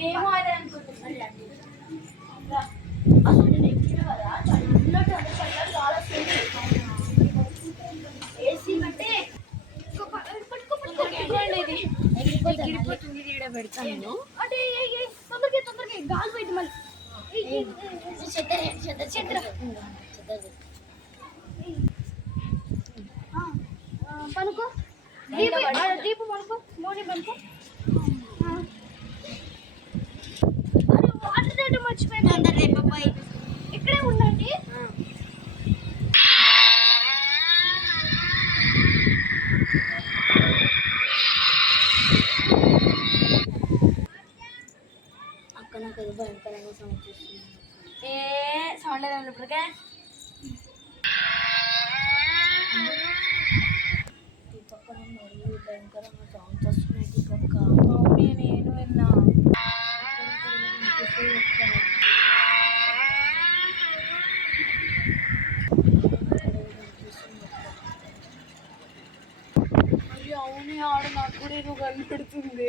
మేము అదే అనుకుంటున్నాం. అసలు నేను ఎక్కిన కదా చల్లటి అంటే చల్లటి గాలి వస్తుంది. ఏసీ అంటే ఎగిరిపోతుంది. ఈడ పెడతాను నేను అంటే తొందరగా తొందరగా గాలి పోయింది మళ్ళీ. పనుకో దీపు పనుకో మోని పనుకో. వాటర్ రేటు మర్చిపోయింది. ఇక్కడే ఉండండి. అక్క నాకు అది భయంకరంగా సౌండ్ చేస్తుంది. సౌండ్ లేదండి ఇప్పటికే. ఈ పక్కన మరియు భయంకరంగా సౌండ్స్ వస్తున్నాయి. ఈ పక్క నేను విన్నా. అవునే ఆడ నాకు కూడా ఏదో కనిపెడుతుంది.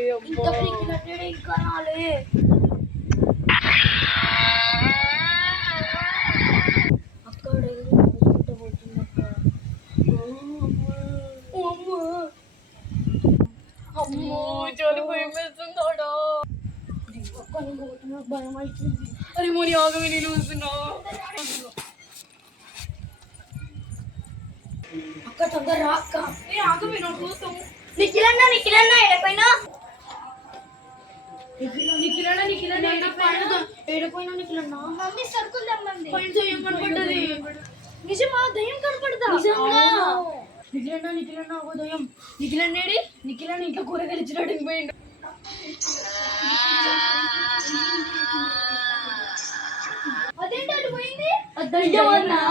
ఇంకా రాలే. అక్కడ పోతుంది అక్క. అమ్మో చాలా భయం వేస్తుందాడా. భయం అవుతుంది. అరే మోని ఆగవి నేను చూస్తున్నా. అక్క తొందర రా అక్క. ఆగవి నా కోసం. నిఖిలన్నా ఎడపోయినా ఏడిపోయినా నిఖిలన్నా. మమ్మీ సరుకులు తెమ్మంది. నిజమా దయ్యం కనపడదా? నిఖిలన్నా ఒక దయ్యం. నిఖిలన్నేడి నిఖిలన్న ఇంట్లో కూరగాయలు ఇచ్చినట్టు పోయిండు. అదేంటి అటు పోయింది. దయ్యం అన్నా